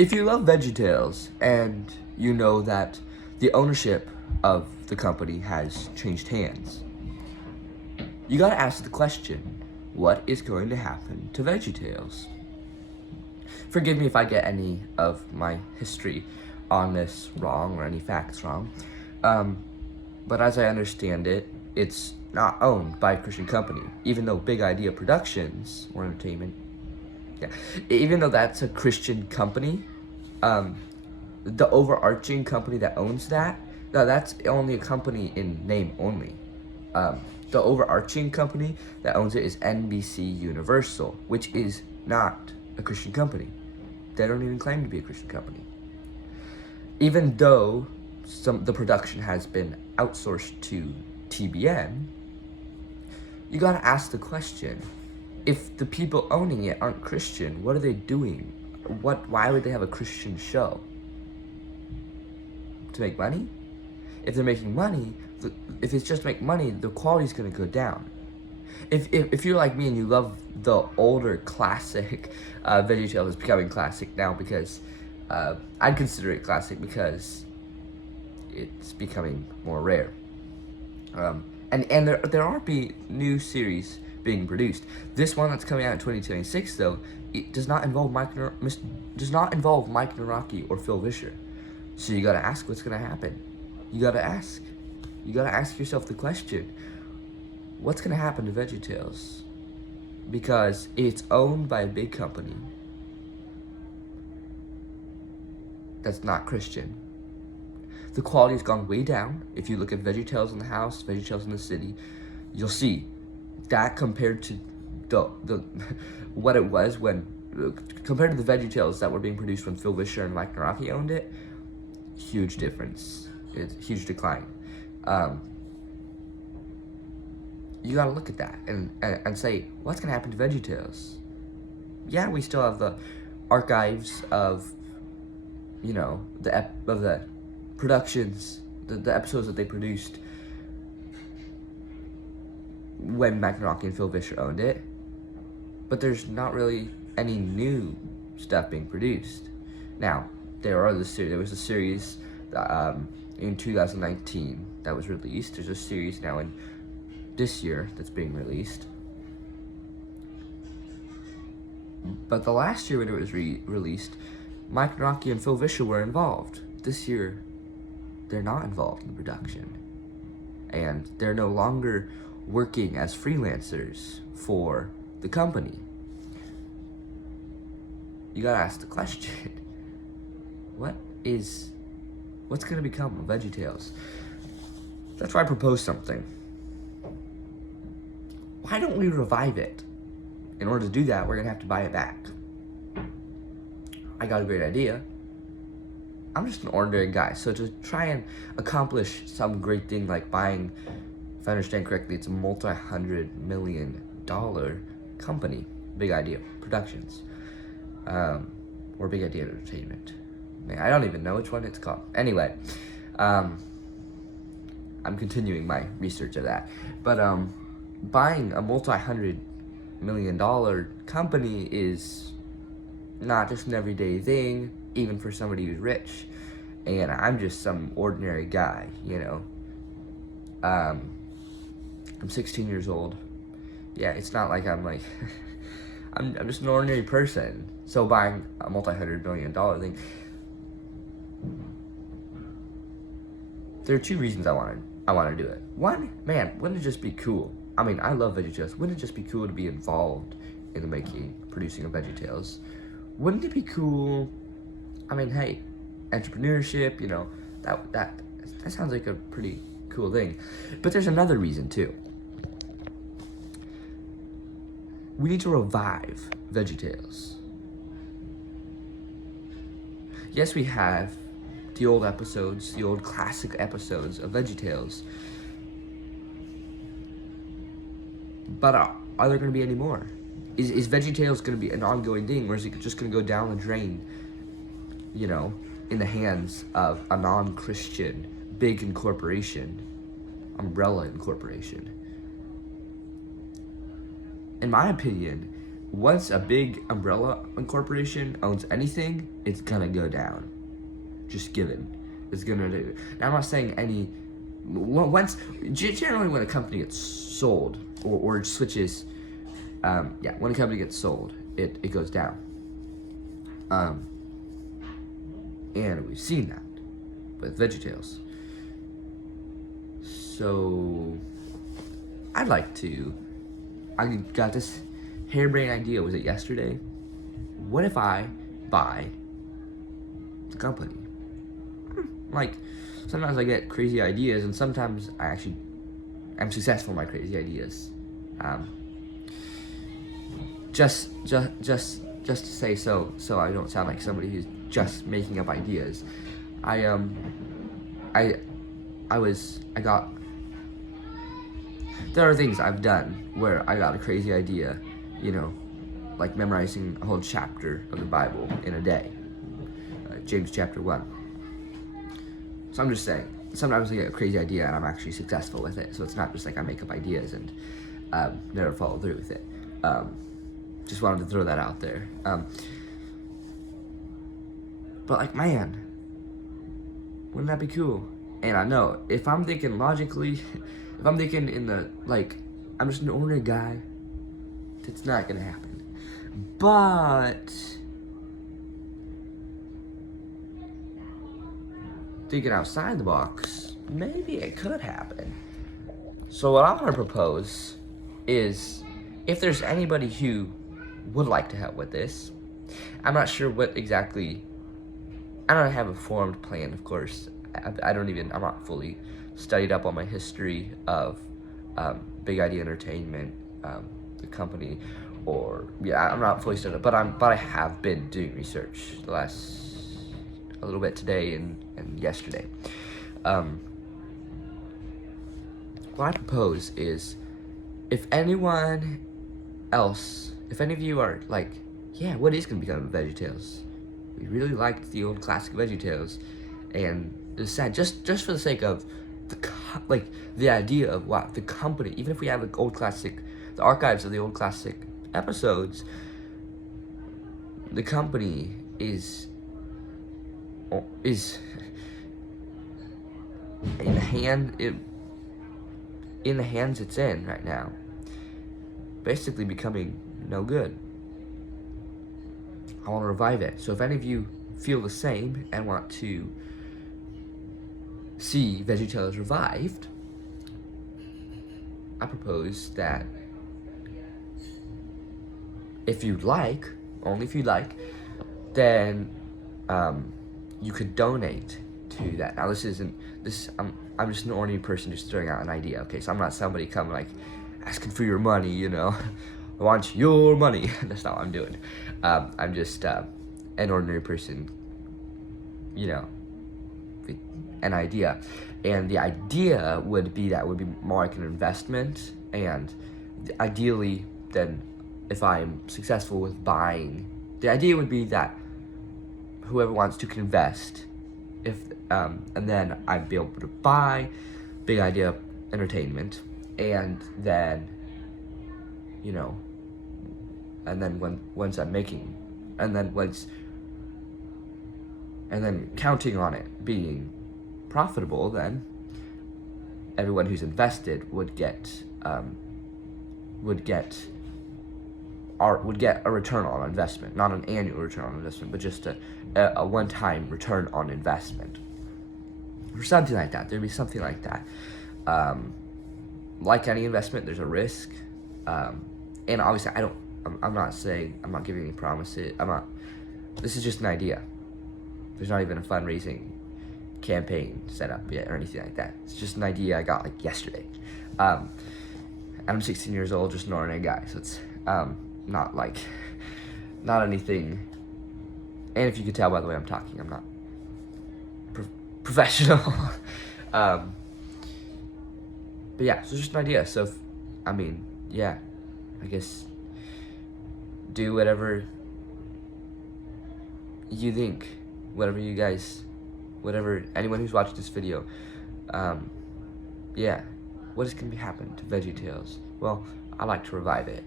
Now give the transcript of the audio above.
If you love VeggieTales and you know that the ownership of the company has changed hands, you gotta ask the question, what is going to happen to VeggieTales? Forgive me if I get any of my history on this wrong or any facts wrong, but as I understand it, it's not owned by a Christian company, even though Big Idea Productions or Entertainment, yeah, even though that's a Christian company, the overarching company that owns that, no, that's only a company in name only. The overarching company that owns it is NBC Universal, which is not a Christian company. They don't even claim to be a Christian company. Even though the production has been outsourced to TBN, you gotta ask the question, if the people owning it aren't Christian, what are they doing? Why would they have a Christian show? To make money? If they're making money, if it's just to make money, the quality's gonna go down. If you're like me and you love the older classic, VeggieTales is becoming classic now because I'd consider it classic because it's becoming more rare. And there are new series being produced. This one that's coming out in 2026 though, it does not involve Mike Naraki or Phil Vischer. So you gotta ask what's gonna happen. You gotta ask yourself the question, what's gonna happen to VeggieTales? Because it's owned by a big company that's not Christian. The quality's gone way down. If you look at VeggieTales in the house, VeggieTales in the city, you'll see that compared to the what it was when, compared to the VeggieTales that were being produced when Phil Vischer and Mike Naraki owned it, huge difference. It's a huge decline. You gotta look at that and say, what's gonna happen to VeggieTales? Yeah, we still have the archives of, the productions, the episodes that they produced when Mike Naraki and Phil Vischer owned it, but there's not really any new stuff being produced. Now, there was a series that, in 2019 that was released. There's a series now in this year that's being released. But the last year when it was released, Mike Naraki and Phil Vischer were involved. This year, they're not involved in the production. And they're no longer working as freelancers for the company. You gotta ask the question, what's gonna become of VeggieTales? That's why I propose something. Why don't we revive it? In order to do that, we're gonna have to buy it back. I got a great idea. I'm just an ordinary guy, so to try and accomplish some great thing like buying, if I understand correctly, it's a multi-$100 million company, Big Idea Productions, or Big Idea Entertainment. Man, I don't even know which one it's called. Anyway, I'm continuing my research of that. But buying a multi-$100 million company is not just an everyday thing, even for somebody who's rich. And I'm just some ordinary guy, I'm 16 years old. Yeah, it's not like I'm like, I'm just an ordinary person. So buying a multi-$100 million thing, there are two reasons I want to do it. One, man, wouldn't it just be cool? I mean, I love VeggieTales. Wouldn't it just be cool to be involved in producing of VeggieTales? Wouldn't it be cool? I mean, hey, entrepreneurship, that sounds like a pretty cool thing. But there's another reason too. We need to revive VeggieTales. Yes, we have the old episodes, the old classic episodes of VeggieTales. But are there going to be any more? Is VeggieTales going to be an ongoing thing, or is it just going to go down the drain, in the hands of a non-Christian big incorporation, umbrella incorporation? In my opinion, once a big umbrella corporation owns anything, it's gonna go down. Just given. It's gonna do. Now, I'm not saying any. Generally, when a company gets sold or switches, when a company gets sold, it goes down. And we've seen that with VeggieTales. So, I got this harebrained idea. Was it yesterday? What if I buy the company? Like, sometimes I get crazy ideas, and sometimes I actually am successful in my crazy ideas. Just to say so I don't sound like somebody who's just making up ideas. There are things I've done where I got a crazy idea, like memorizing a whole chapter of the Bible in a day, James chapter 1. So I'm just saying, sometimes I get a crazy idea and I'm actually successful with it. So it's not just like I make up ideas and never follow through with it. Just wanted to throw that out there. But like, man, wouldn't that be cool? And I know, if I'm thinking logically, if I'm thinking in the, like, I'm just an ordinary guy, it's not gonna happen. But thinking outside the box, maybe it could happen. So what I want to propose is, if there's anybody who would like to help with this, I'm not sure what exactly, I don't have a formed plan, of course. I'm not fully studied up on my history of Big Idea Entertainment, the company, I'm not fully studied up, but I have been doing research a little bit today and yesterday. What I propose is, if any of you are like, yeah, what is going to become of VeggieTales? We really liked the old classic VeggieTales, and it's sad, just for the sake of the idea of what the company, even if we have the archives of the old classic episodes, the company is in the hands it's in right now, basically becoming no good. I want to revive it. So if any of you feel the same and want to see VeggieTales revived, I propose that if you'd like, only if you'd like, then you could donate to that. Now I'm just an ordinary person just throwing out an idea, okay? So I'm not somebody coming like asking for your money, I want your money. That's not what I'm doing. I'm just an ordinary person, with an idea. And the idea would be more like an investment, and ideally then, if I'm successful with buying, the idea would be that whoever wants to can invest, and then I'd be able to buy Big Idea Entertainment, and then, and then once I'm making, and then counting on it being profitable, then everyone who's invested would get a return on investment, not an annual return on investment, but just a one-time return on investment, or something like that. There'd be something like that. Like any investment, there's a risk, and obviously I'm not giving any promises. This is just an idea. There's not even a fundraising campaign set up yet or anything like that. It's just an idea I got like yesterday. I'm 16 years old, just an ordinary guy, so it's not anything. And if you could tell by the way I'm talking, I'm not professional. But yeah, so it's just an idea. So I guess do whatever you think, anyone who's watched this video, what is going to happen to VeggieTales? Well, I like to revive it.